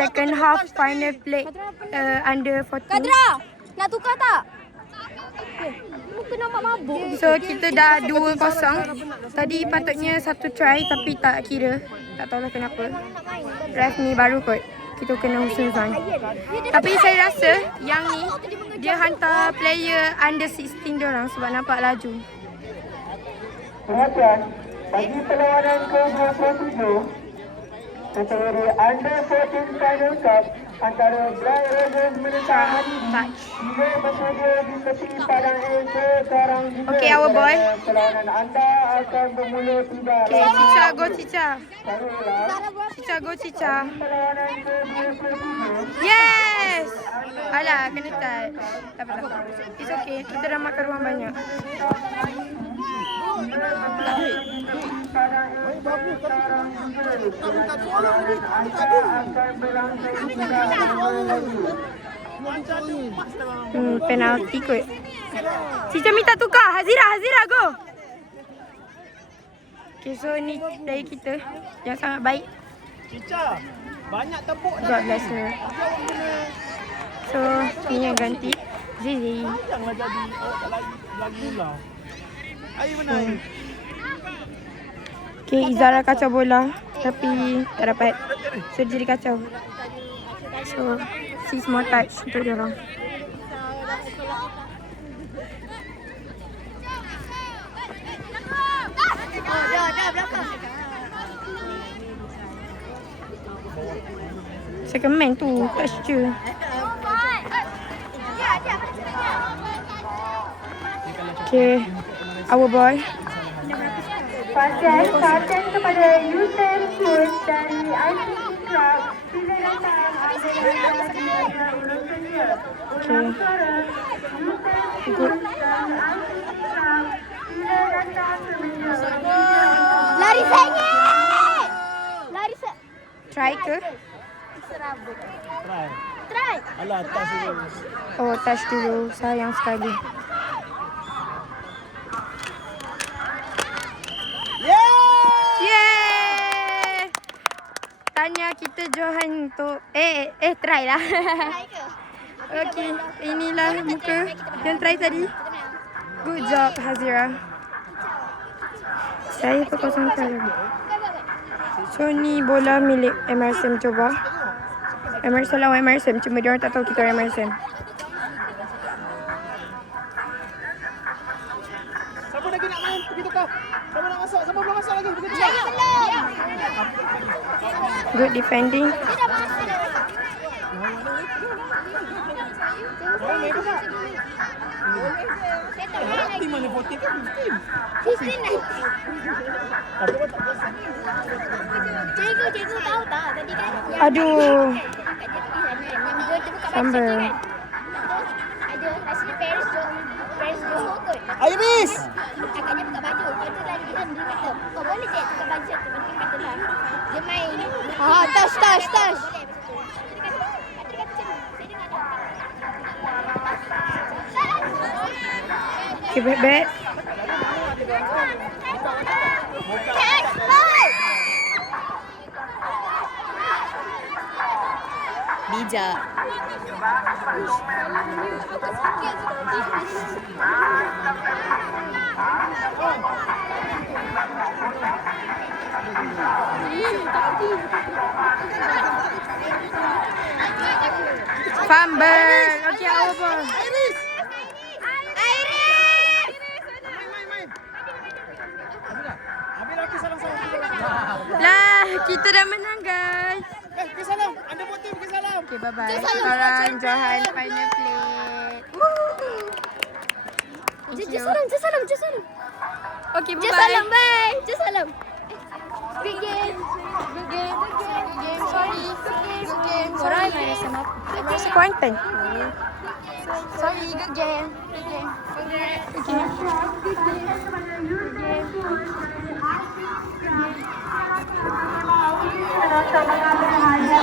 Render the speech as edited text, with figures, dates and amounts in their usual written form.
second half final play under 14. Kadra, nak tukar tak? Muka nampak mabuk. So kita dah 2-0. Tadi patutnya satu try tapi tak kira. Tak tahulah kenapa. Ref ni baru kot. Kita kena husnuzon. Tapi saya rasa yang ni dia hantar player under 16 diorang sebab nampak laju. Perhatian, bagi perlawanan ke-27 kategori Under 14 Final Cup antara Black Roses menentang Hadidi juga bersedia di tepi padang air sekarang juga. Okay, our boy. Perlawanan anda akan bermula tidak Okay, Cica, go Cica. lama. Cica, go Cica. Perlawanan ke-27 Yes! Alah, kena touch. Tak apa. It's okay, kita dah makan ruang banyak. Penalti kot. Cica minta tukar. Hazira, go. Okay, so ni dari kita yang sangat baik. Cica, banyak tepuk dah. God bless her. So, ni yang ganti. Zizi. Janganlah jadi lagi ulang. Air mana air? Okay, Izara kacau bola tapi tak dapat. So, dia jadi kacau. So, 6 more touch untuk dia orang. Dah belakang. Second man tu, touch je. Okay, our boy. Pasien kepada Yusuf Kus dari ICC Club. Sila datang agar anda dijaga ulur sedia. Okay. Good. Lari sengit. Lari se. Try ke? Serabut. Try. Try. Alah, touch dulu. Oh, touch dulu. Sayang sekali. Yeay! Tanya kita Johan untuk try lah. Try ke? Okay, inilah muka yang try tadi. Good job Hazira. Saya perkosongkan lagi. So ni bola milik MRSM coba. MRSM lawan MRSM, cuma diorang tak tahu kita orang MRSM. Siapa lagi nak main? Pergi tukar. Siapa nak masuk? Siapa belum masuk lagi? Pergi tukar. Saya belum. Good defending. Dia dah masuk dah. Tim mana 14 ke 15? 15 dah. Tapi apa tak pasal? Cikgu tahu tak tadi kan? Aduh. Yang dua tu buka baju Sambar. kan? Ada rasanya Paris Johor kot. Iris! Kakaknya buka baju. Lepas tu lagi dia kata, kau boleh je tukar baju tu. Nanti kata lah. Dia main. Touch. Okay, back. Bijak. Fumble. Okay, our ball. Habis lagi salam-salam. Lah, kita dah menang guys. Pergi salam. Anda buat tim, pergi salam. Okay, bye-bye. Sekarang Johan final plate. Just salam. Okay, Just bye-bye. salam, bye. Just salam. Good game. Sorry. Good game. Korang Masih Kuantan. Sorry, good game. Penonton mengambil hadiah